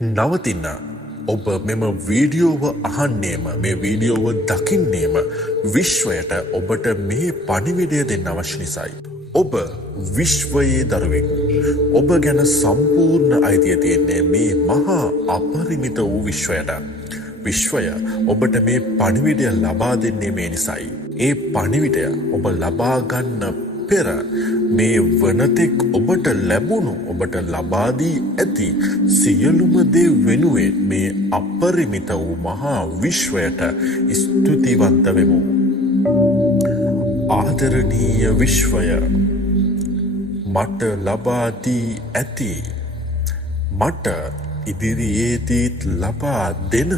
නවතින්න ඔබ මෙම වීඩියෝව අහන්නේම මේ වීඩියෝව දකින්නේම විශ්වයට ඔබට මේ පණිවිඩය දෙන්න අවශ්‍ය නිසායි. ඔබ විශ්වයේ දරුවෙක්. ඔබ ගැන සම්පූර්ණ අයිතිය තියෙන්නේ මේ මහා අපරිමිත වූ විශ්වයට. විශ්වය ඔබට මේ පණිවිඩය ලබා දෙන්නේ මේ නිසායි. ඒ පණිවිඩය ඔබ ලබා ගන්න පෙර මේ වනතෙක් ඔබට ලැබුණු ඔබට ලබාදී ඇති සියලුම දේ වෙනුවෙන් මේ අපරිමිත වූ මහා විශ්වයට ස්තුතිවන්ත වෙමු. ආදරණීය විශ්වය, මට ලබා දී ඇති මට ඉදිරියේදීත් ලබා දෙන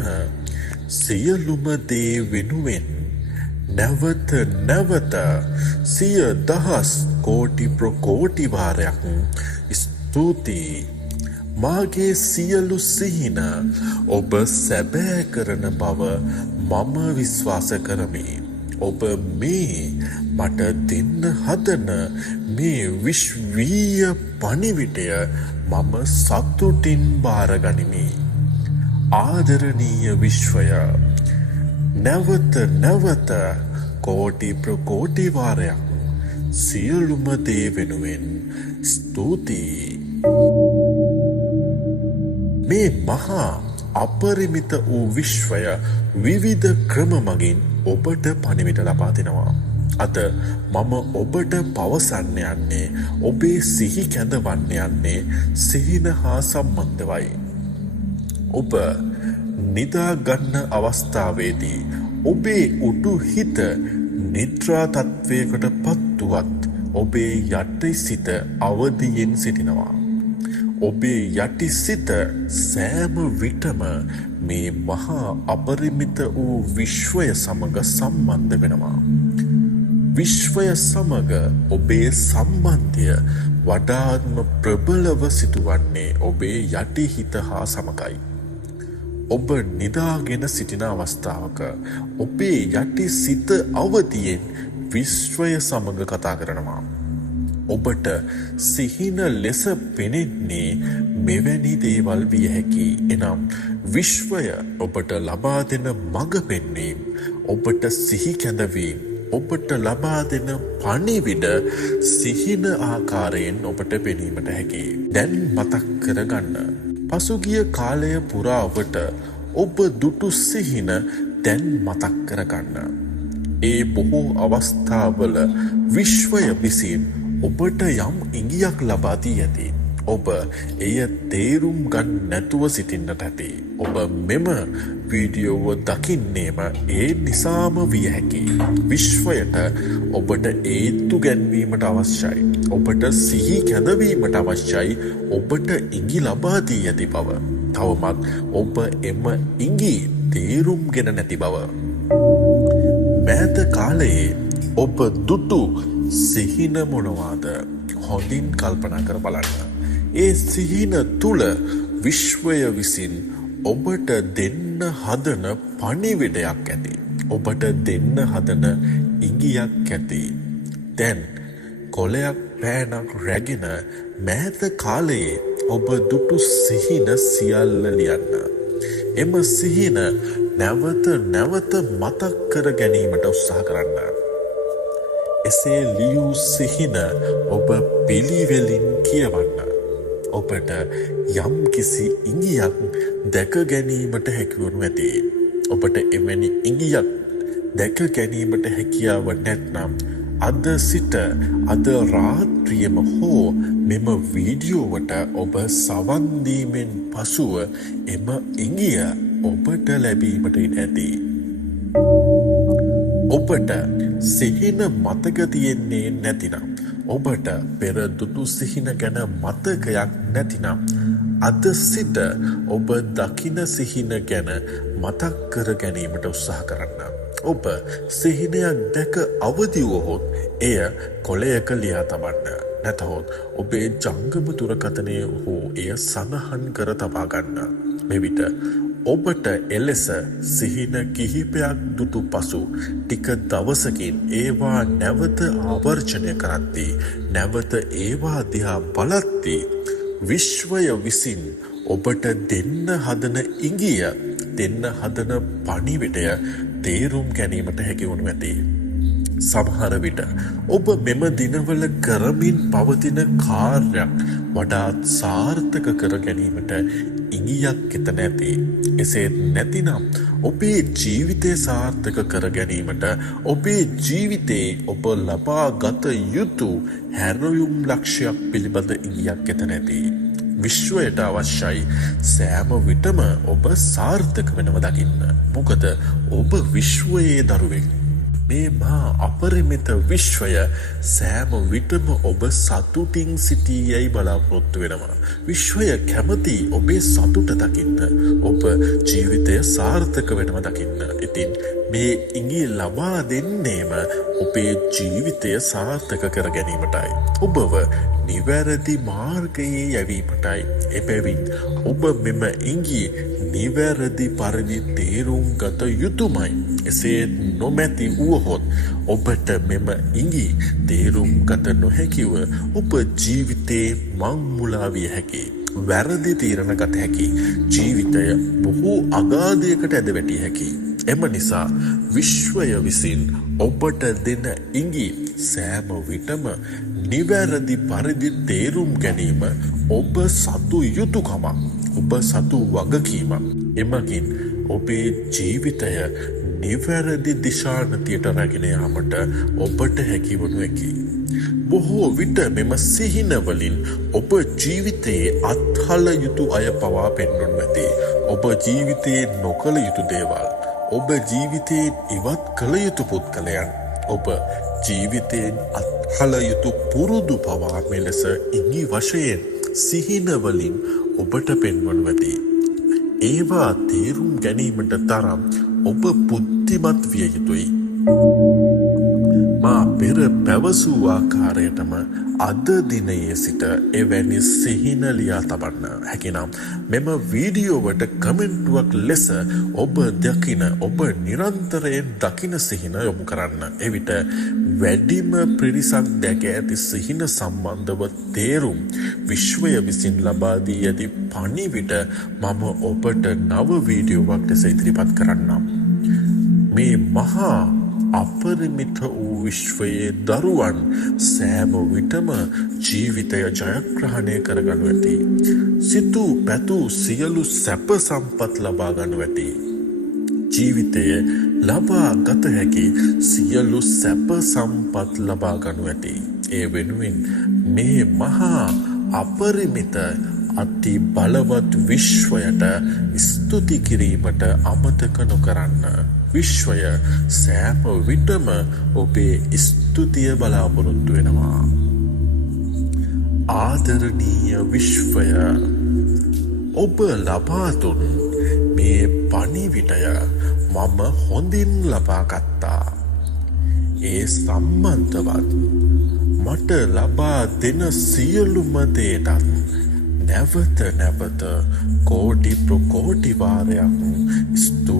සියලුම දේ වෙනුවෙන් නැවත නැවත 100,000 කෝටි ප්‍රකෝටි වාරයක් ස්තුතියි. මාගේ සියලු සිහින ඔබ සැබෑ කරන බව මම විශ්වාස කරමි. ඔබ මේ මට දෙන්න හදන මේ විශ්වීය පණිවිඩය මම සතුටින් බාරගනිමි. ආදරණීය විශ්වය, නැවත නැවත කෝටි ප්‍රකෝටි වාරයක් සියලුම දේ වෙනුවෙන් ස්තුතියි. මේ මහා අපරිමිත වූ විශ්වය විවිධ ක්‍රම මගින් ඔබට පණිවිඩ ලබා දෙනවා. අද මම ඔබට පවසන්න යන්නේ ඔබේ සිහි කැඳවන්න යන්නේ සිහින හා සම්බන්ධවයි. ඔබ නිදා ගන්න අවස්ථාවේදී ඔබේ උඩු හිත නිද්‍රා තත්වයකට පත්තුවත් ඔබේ යටි සිත අවදියෙන් සිටිනවා. ඔබේ යටි සිත සෑම විටම මේ මහා අපරිමිත වූ විශ්වය සමග සම්බන්ධ වෙනවා. විශ්වය සමග ඔබේ සම්බන්ධය වඩාත්ම ප්‍රබලව සිදුවන්නේ ඔබේ යටි හිත හා සමගයි. ඔබ නිදාගෙන සිටින අවස්ථාවක ඔබේ යටි සිත අවදියෙන් විශ්වය සමග කතා කරනවා. ඔබට සිහින ලෙස පෙනෙන්නේ මෙවැනි දේවල් විය හැකි. එනම් විශ්වය ඔබට ලබා දෙන මඟ පෙන්වීම, ඔබට සිහි කැඳවීම, ඔබට ලබා දෙන පණිවිඩ සිහින ආකාරයෙන් ඔබට පෙනීමට හැකි. දැන් මතක් කරගන්න. පසුගිය කාලය පුරාවට ඔබ දුටු සිහින දැන් මතක් කරගන්න. ඒ බොහෝ අවස්ථාවල විශ්වය විසින් ඔබට යම් ඉඟියක් ලබා දී ඇති. ඔබ එය තේරුම් ගන්න නැතුව සිටින්නට ඇති. ඔබ මෙම වීඩියෝව දකින්නේම ඒ නිසාම විය හැකි. විශ්වයට ඔබට ඒත්තු ගැන්වීමට අවශ්‍යයි. ඔබට සිහි කැඳවීමට අවශ්‍යයි. ඔබට ඉඟි ලබා දී ඇති බව. තවමත් ඔබ එම ඉඟි තේරුම්ගෙන නැති බව. මෑත කාලයේ ඔබ දුටු සිහින මොනවාද? හොඳින් කල්පනා කර බලන්න. ඒ සිහින තුල විශ්වය විසින් ඔබට දෙන්න හදන පණිවිඩයක් ඇති. ඔබට දෙන්න හදන ඉඟියක් ඇති. දැන් කොලයක් පෑනක් රැගෙන මෑත කාලයේ ඔබ දුටු සිහින සියල්ල ලියන්න. එම සිහින නැවත නැවත මතක් කර ගැනීමට උත්සාහ කරන්න. එසේ ලියූ සිහින ඔබ පිළිවෙලින් කියවන්න. ඔබට යම් කිසි ඉඟියක් දැක ගැනීමට හැකිවනු ඇති. ඔබට එවැනි ඉඟියක් දැක ගැනීමට හැකියාව නැත්නම් අද සිට අද රාත්‍රියම හෝ මෙම වීඩියෝවට ඔබ සවන් දීමෙන් පසුව එම ඉඟිය ඔබට ලැබීමට ඉඩ ඇති. ඔබට සිහින මතක තියෙන්නේ නැතිනම්, ඔබට පෙර දුටු සිහින ගැන මතකයක් නැතිනම්, අද සිට ඔබ දකින සිහින ගැන මතක් කර ගැනීමට උත්සාහ කරන්න. ඔබ සිහිනයක් දැක අවදි වුවහොත් එය කොලයක ලියා තබන්න. නැතහොත් ඔබේ ජංගම දුරකථනය හෝ එය සඳහන් කර තබා ගන්න. මෙවිට ඔබට එලෙස සිහින කිහිපයක් දුටු පසු ටික දවසකින් ඒවා නැවත ආවර්ජනය කරද්දී, නැවත ඒවා දිහා බලද්දී විශ්වය විසින් ඔබට දෙන්න හදන ඉඟිය දෙන්න හදන පණිවිඩය තේරුම් ගැනීමට හැකි වනු ඇති. සමහර විට ඔබ මෙම දිනවල කරමින් පවතින කාර්යයක් වඩාත් සාර්ථක කර ගැනීමට ඉඟියක් එතන ඇති. එසේත් නැතිනම් ඔබේ ජීවිතය සාර්ථක කර ගැනීමට ඔබේ ජීවිතයේ ඔබ ලබා ගත යුතු හැරයුම් ලක්ෂයක් පිළිබඳ ඉඟියක් එතන ඇති. විශ්වයට අවශ්‍යයි සෑම විටම ඔබ සාර්ථක වෙනව දකින්න. මොකද ඔබ විශ්වයේ දරුවෙක්. මේ මා අපරිමිත විශ්වය සෑම විටම ඔබ සතුටින් සිටීයයි බලාපොරොත්තු වෙනවා. විශ්වය කැමති ඔබේ සතුට දකින්න. ඔබ ජීවිතය සාර්ථක වෙනව දකින්න. ඉතින් මේ ඉඟි ලබා දෙන්නේම ඔබේ ජීවිතය සාර්ථක කර ගැනීමටයි. ඔබව නිවැරදි මාර්ගයේ යැවීමටයි. එබැවින් ඔබ මෙම ඉඟි නිවැරදි පරිදි තේරුම් ගත යුතුමයි. එසේ නොමැති වුවහොත් ඔබට මෙම ඉඟි තේරුම් ගත නොහැකිව ඔබ ජීවිතේ මංමුලා විය හැකි. වැරදි තීරණ ගත හැකි. ජීවිතය බොහෝ අගාධයකට ඇද වැටිය හැකි. එම නිසා විශ්වය විසින් ඔබට දෙන ඉඟි සෑම විටම නිවැරදි පරිදි තේරුම් ගැනීම ඔබ සතු යුතුකමක්. ඔබ සතු වගකීමක්. එමගින් ඔබේ ජීවිතය නිවැරදි දිශානතියට රැගෙන යාමට ඔබට හැකිවනු හැකි. බොහෝ විට මෙම සිහිනවලින් ඔබ ජීවිතයේ අත්හල යුතු අය පවා පෙන්වනු ඇති. ඔබ ජීවිතයේ නොකළ යුතු දේවල්. ඔබ ජීවිතයෙන් ඉවත් කළ යුතු පුද්ගලයන්. ඔබ ජීවිතයෙන් අත්හල යුතු පුරුදු පවා මෙලෙස ඉඟි වශයෙන් සිහිනවලින් ඔබට පෙන්වනු ඇති. ඒවා තේරුම් ගැනීමට තරම් ඔබ බුද්ධිමත් විය යුතුයි. මා පෙර පැවසූ ආකාරයටම අද දිනයේ සිට එවැනි සිහින ලියා තබන්න. හැකිනම් මෙම වීඩියෝවට කමෙන්ටුවක් ලෙස ඔබ දකින ඔබ නිරන්තරයෙන් දකින සිහින යොමු කරන්න. එවිට වැඩිම පිරිසක් දැක ඇති සිහින සම්බන්ධව තේරුම් විශ්වය විසින් ලබා දී ඇති පණිවිඩ මම ඔබට නව වීඩියෝවක් ලෙස ඉදිරිපත් කරන්නම්. මේ මහා අපරිමිත වූ විශ්වයේ දරුවන් සෑම විටම ජීවිතය ජයග්‍රහණය කරගනු ඇති. සිතූ පැතූ සියලු සැප සම්පත් ලබා ගනු ඇති. ජීවිතය ලබා ගත හැකි සියලු සැප සම්පත් ලබා ගනු ඇති. ඒ වෙනුවෙන් මේ මහා අපරිමිත අති බලවත් විශ්වයට ස්තුති කිරීමට අමතක නොකරන්න. විශ්වය සෑම විටම ඔබේ ස්තුතිය බලාපොරොත්තු වෙනවා. ආදරණීය විශ්වය, ඔබ ලබා දුන් මේ පණිවිඩය මම හොඳින් ලබා ගත්තා. ඒ සම්බන්ධවත් මට ලබා දෙන සියලුම දේටත් නැවත නැවත කෝටි ප්‍රකෝටි වාරයක් ස්තුති